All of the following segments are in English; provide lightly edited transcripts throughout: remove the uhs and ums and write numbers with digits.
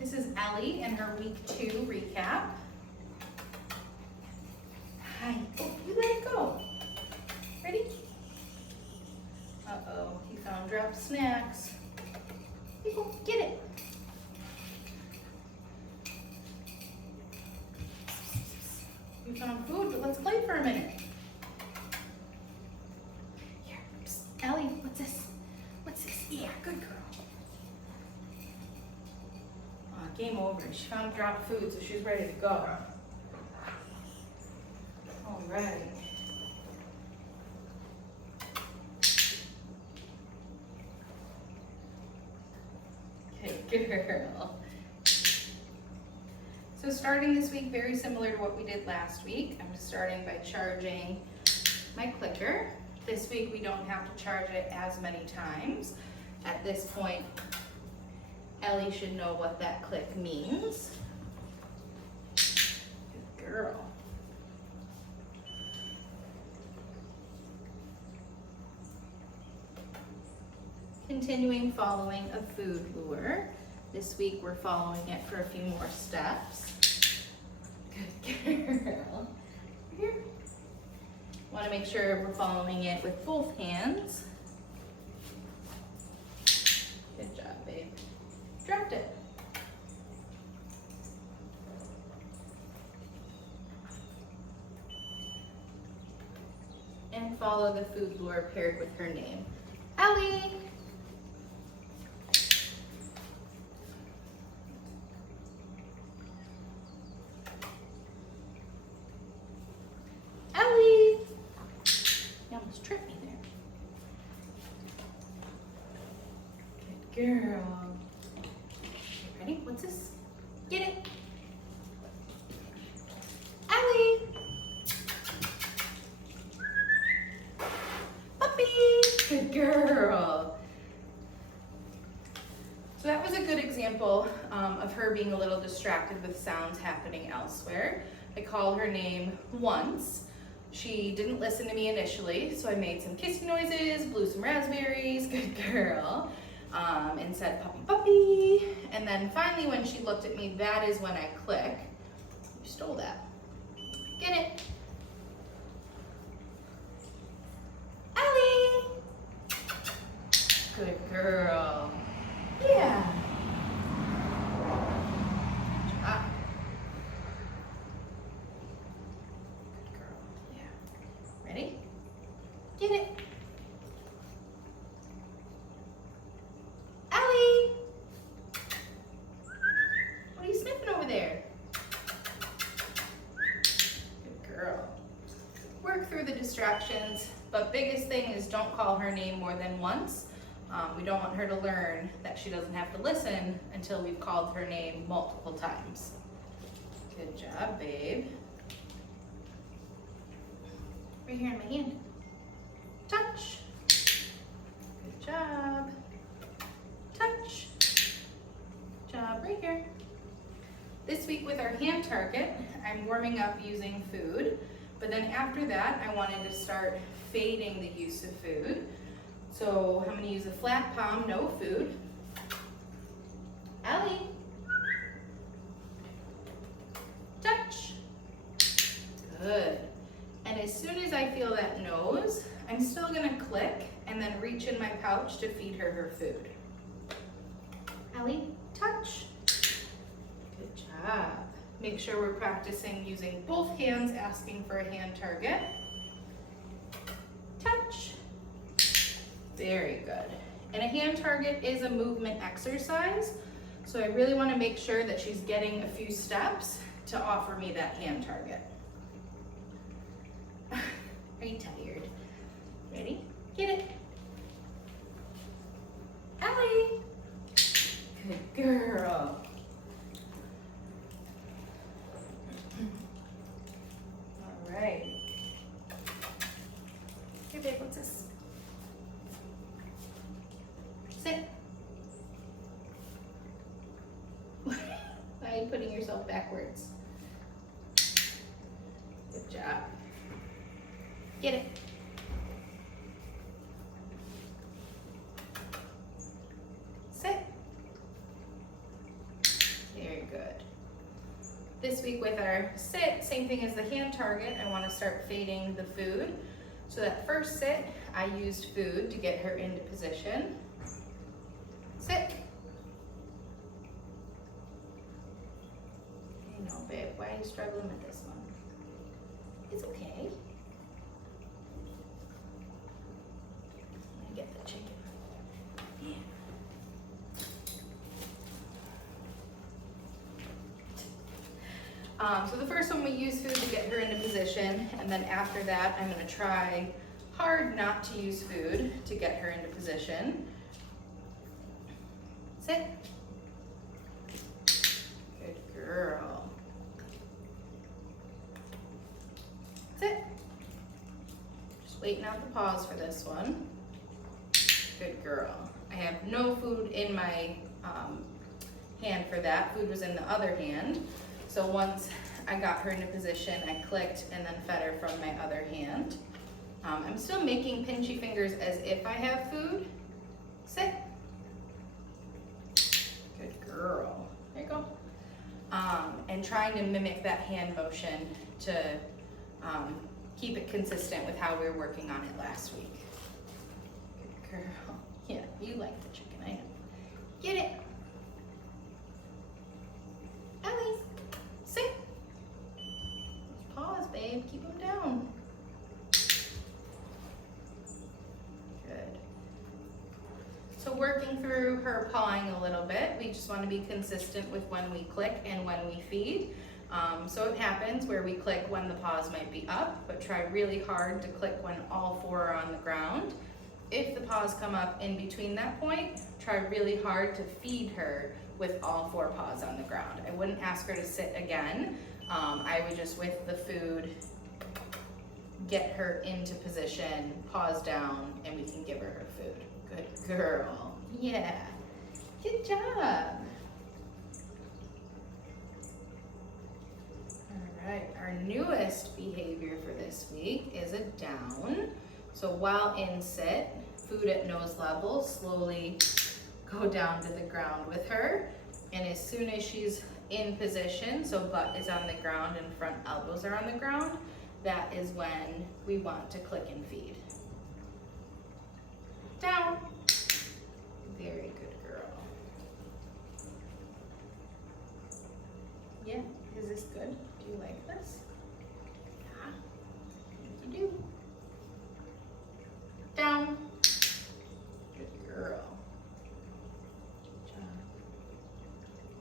This is Ellie and her week 2 recap. Hi. Oh, you let it go. Ready? Uh-oh, he found dropped snacks. Here you go, get it. You found food, but let's play for a minute. Here, psst. Ellie, what's this? What's this? Yeah, good girl. Game over. She found dropped food, so she's ready to go. All right. Good girl. So starting this week, very similar to what we did last week, I'm starting by charging my clicker. This week we don't have to charge it as many times. At this point, Ellie should know what that click means. Good girl. Continuing following a food lure. This week we're following it for a few more steps. Good girl. Here. Want to make sure we're following it with both hands. Good job, babe. Dropped it. And follow the food lure paired with her name. Ellie! Ellie! You almost tripped me there. Good girl. Ready? What's this? Get it. Ellie. Puppy. Good girl. So that was a good example of her being a little distracted with sounds happening elsewhere. I called her name once. She didn't listen to me initially, so I made some kissing noises, blew some raspberries, good girl. And said puppy puppy, and then finally when she looked at me, that is when I click. You stole that. Get it. Ellie. Good girl. Yeah. Good job. Good girl. Yeah. Ready? Get it. Through the distractions, but biggest thing is don't call her name more than once. We don't want her to learn that she doesn't have to listen until we've called her name multiple times. Good job, babe. Right here in my hand. Touch. Good job. Touch. Good job right here. This week with our hand target, I'm warming up using food. But then after that, I wanted to start fading the use of food. So I'm going to use a flat palm, no food. Ellie. Touch. Good. And as soon as I feel that nose, I'm still going to click and then reach in my pouch to feed her her food. Ellie, touch. Good job. Make sure we're practicing using both hands, asking for a hand target. Touch. Very good. And a hand target is a movement exercise, so I really want to make sure that she's getting a few steps to offer me that hand target. Are you tired? Ready? Get it. Ellie. Good girl. Right. Here, babe, what's this? Sit. Why are you putting yourself backwards? Good job. Get it. This week with our sit, same thing as the hand target, I want to start feeding the food. So that first sit, I used food to get her into position. Sit. I know, babe, why are you struggling with this one? It's okay. Let me get the chicken. Yeah. So the first one we use food to get her into position, and then after that I'm going to try hard not to use food to get her into position. Sit. Good girl. Sit. Just waiting out the pause for this one. Good girl. I have no food in my hand for that. Food was in the other hand. So once I got her into position, I clicked and then fed her from my other hand. I'm still making pinchy fingers as if I have food. Sit. Good girl. There you go. And trying to mimic that hand motion to keep it consistent with how we were working on it last week. Good girl. Yeah, you like the chicken, I know. Get it. Ellie, sit. Pause, babe. Keep them down. Good. So working through her pawing a little bit, we just want to be consistent with when we click and when we feed. So it happens where we click when the paws might be up, but try really hard to click when all four are on the ground. If the paws come up in between that point, try really hard to feed her with all four paws on the ground. I wouldn't ask her to sit again. I would just, with the food, get her into position, paws down, and we can give her her food. Good girl. Yeah. Good job. All right, our newest behavior for this week is a down. So while in sit, food at nose level, slowly go down to the ground with her. And as soon as she's in position, so butt is on the ground and front elbows are on the ground, that is when we want to click and feed. Down. Very good girl. Yeah, is this good? Do you like this? Yeah, I think you do. Down. Good girl. Good job.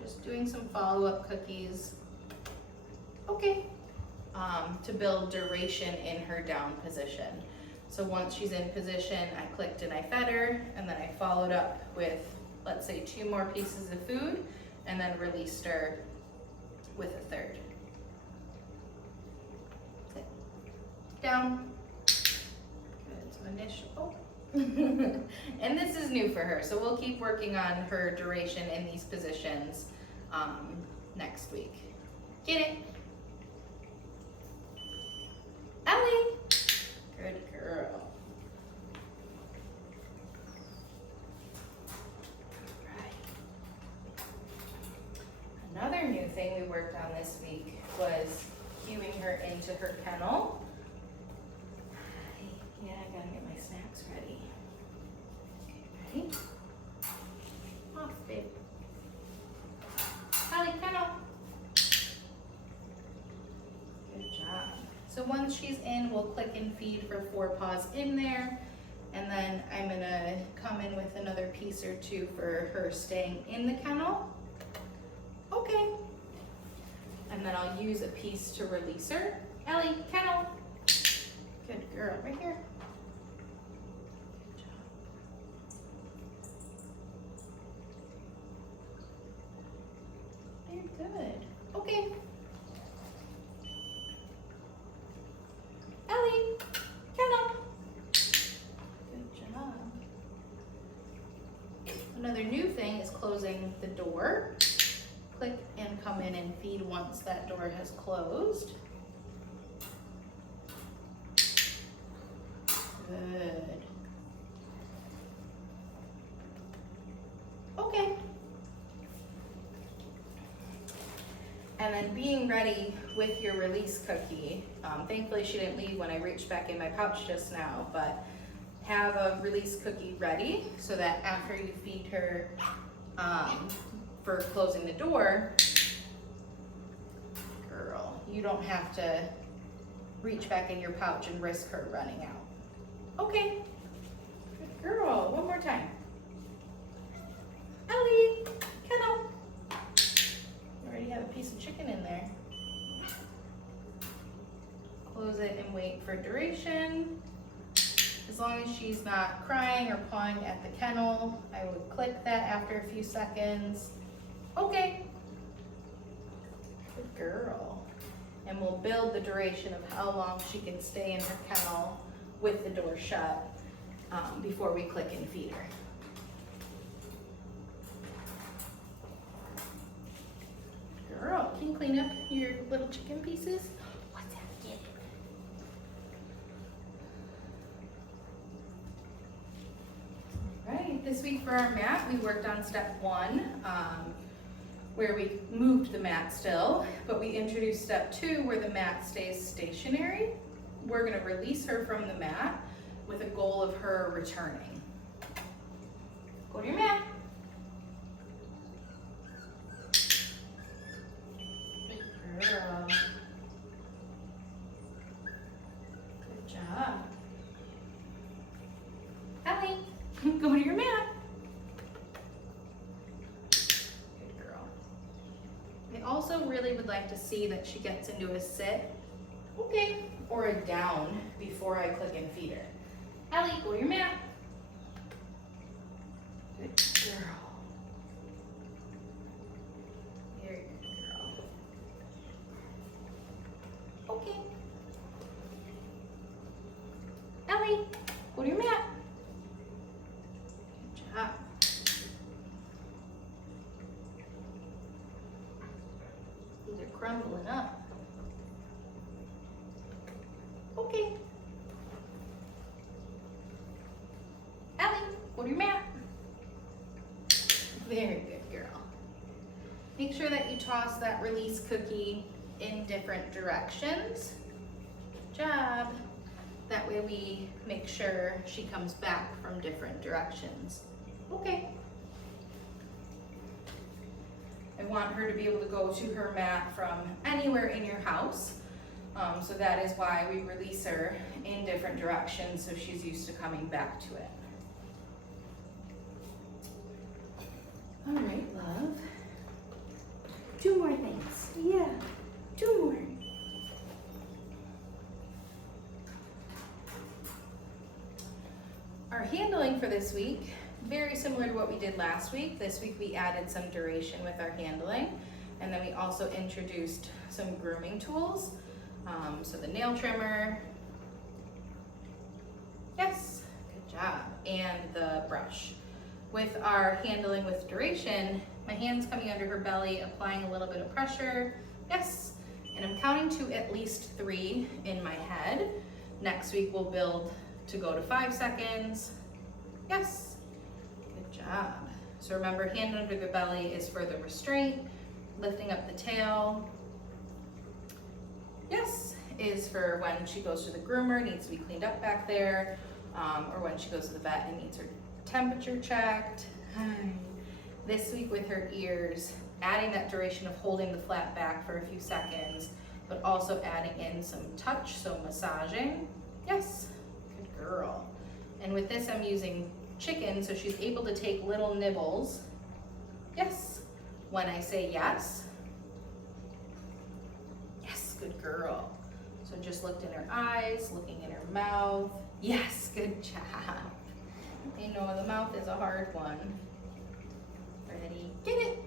Just doing some follow-up cookies. Okay. To build duration in her down position. So once she's in position, I clicked and I fed her, and then I followed up with, let's say, 2 more pieces of food, and then released her with a third. Sit. Down. Good, so initial, oh. And this is new for her, so we'll keep working on her duration in these positions next week. Get it? Ellie. Good girl. Right. Another new thing we worked on this week was cueing her into her kennel. Yeah, I gotta get my snacks ready. Okay, ready? Off, babe. Ellie, kennel. Good job. So once she's in, we'll click and feed for 4 paws in there. And then I'm gonna come in with another piece or 2 for her staying in the kennel. Okay. And then I'll use a piece to release her. Ellie, kennel. Good girl, right here. Good job. Very good. Okay. Ellie, kennel. Good job. Another new thing is closing the door. Click and come in and feed once that door has closed. Good. Okay. And And then being ready with your release cookie. Thankfully she didn't leave when I reached back in my pouch just now, but have a release cookie ready so that after you feed her for closing the door, girl, you don't have to reach back in your pouch and risk her running out. Okay, good girl, one more time. Ellie, kennel. You already have a piece of chicken in there. Close it and wait for duration. As long as she's not crying or pawing at the kennel, I would click that after a few seconds. Okay. Good girl. And we'll build the duration of how long she can stay in her kennel with the door shut before we click and feed her. Girl, can you clean up your little chicken pieces? What's that? Get it. All right, this week for our mat, we worked on step 1, where we moved the mat still, but we introduced step 2 where the mat stays stationary. We're gonna release her from the mat with a goal of her returning. Go to your mat. Good girl. Good job. Ellie, go to your mat. Good girl. I also really would like to see that she gets into a sit, okay, or a down before I click and feed her. Ellie, go to your mat. Good girl. Very good girl. Okay. Ellie, go to your mat. Good job. These are crumbling up. Okay. Ellie, go to your mat. Very good girl. Make sure that you toss that release cookie in different directions. Good job. That way we make sure she comes back from different directions. Okay. I want her to be able to go to her mat from anywhere in your house. So that is why we release her in different directions so she's used to coming back to it. All right, love. 2 more things. Yeah, 2 more. Our handling for this week, very similar to what we did last week. This week we added some duration with our handling, and then we also introduced some grooming tools. So the nail trimmer, yes, good job, and the brush. With our handling with duration, my hand's coming under her belly, applying a little bit of pressure, yes, and I'm counting to at least 3 in my head. Next week we'll build to go to 5 seconds, yes, good job. So remember, hand under the belly is for the restraint, lifting up the tail, yes, is for when she goes to the groomer, needs to be cleaned up back there, or when she goes to the vet and needs her temperature checked. This week with her ears, adding that duration of holding the flat back for a few seconds, but also adding in some touch, so massaging. Yes, good girl. And with this I'm using chicken, so she's able to take little nibbles. Yes, when I say yes. Yes, good girl. So just looked in her eyes, looking in her mouth. Yes, good job. I know the mouth is a hard one. Ready, get it.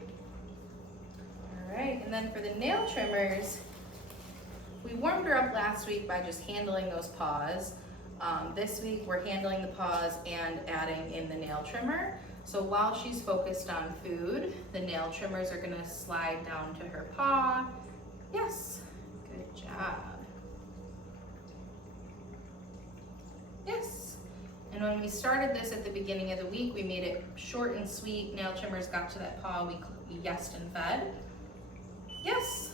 All right, and then for the nail trimmers, we warmed her up last week by just handling those paws. This week we're handling the paws and adding in the nail trimmer. So while she's focused on food, the nail trimmers are gonna slide down to her paw. Yes, good job. Yes. And when we started this at the beginning of the week, we made it short and sweet. Nail trimmers got to that paw, we yesed and fed. Yes,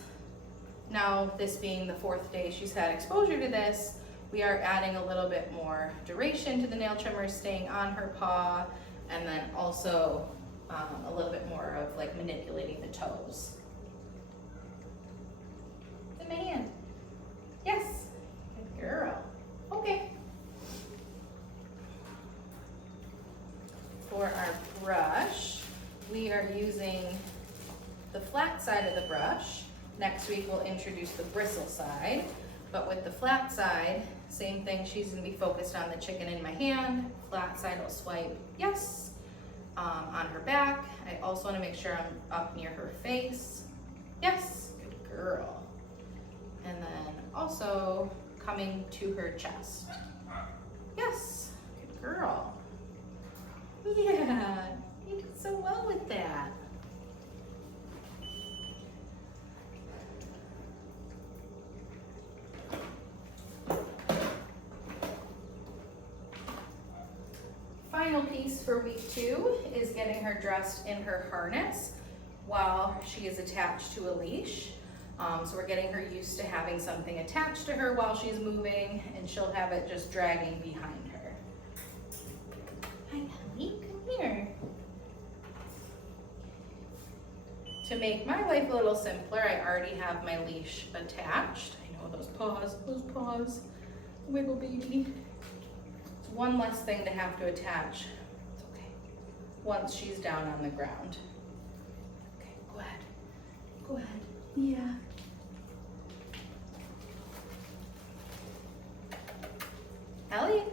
Now, this being the 4th day she's had exposure to this, we are adding a little bit more duration to the nail trimmer, staying on her paw, and then also a little bit more of like manipulating the toes. It's in my hand. Yes, good girl. Okay. For our brush, we are using the flat side of the brush. Next week we'll introduce the bristle side, but with the flat side, same thing, she's gonna be focused on the chicken in my hand. Flat side will swipe yes on her back. I also wanna make sure I'm up near her face. Yes, good girl. And then also coming to her chest. Yes, good girl. Yeah, you did so well with that. Final piece for week 2 is getting her dressed in her harness while she is attached to a leash. So we're getting her used to having something attached to her while she's moving, and she'll have it just dragging behind her. Hi, Ellie, come here. To make my life a little simpler, I already have my leash attached. I know those paws, wiggle baby. It's one less thing to have to attach. It's okay. Once she's down on the ground. Okay, go ahead. Go ahead. Yeah. Ellie?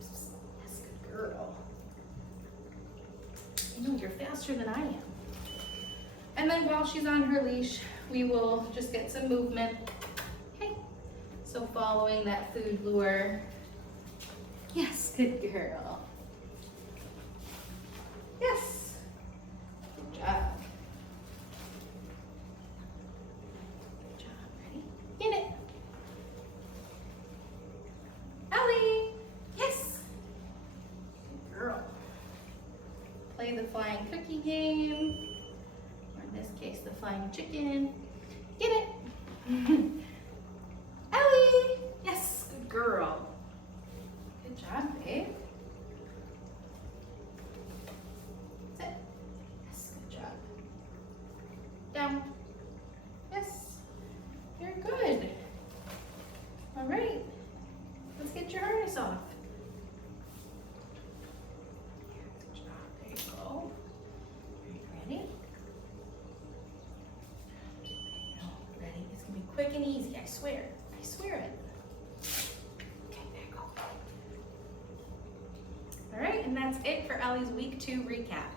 Yes, good girl. I know, you're faster than I am. And then while she's on her leash, we will just get some movement. Okay. So following that food lure. Yes, good girl. Yes. Good job. Good job. Ready? Get it. Ellie. Yes. Good girl. Play the flying cookie game. Or in this case, the flying chicken. Get it. Ellie. Yes, good girl. Good job, babe. Sit. Yes, good job. Down. Yes. You're good. All right. Let's get your harness off. Good job. There you go. Are you ready? No, ready? It's gonna be quick and easy. I swear. I swear it. Okay, there you go. All right, and that's it for Ellie's week 2 recap.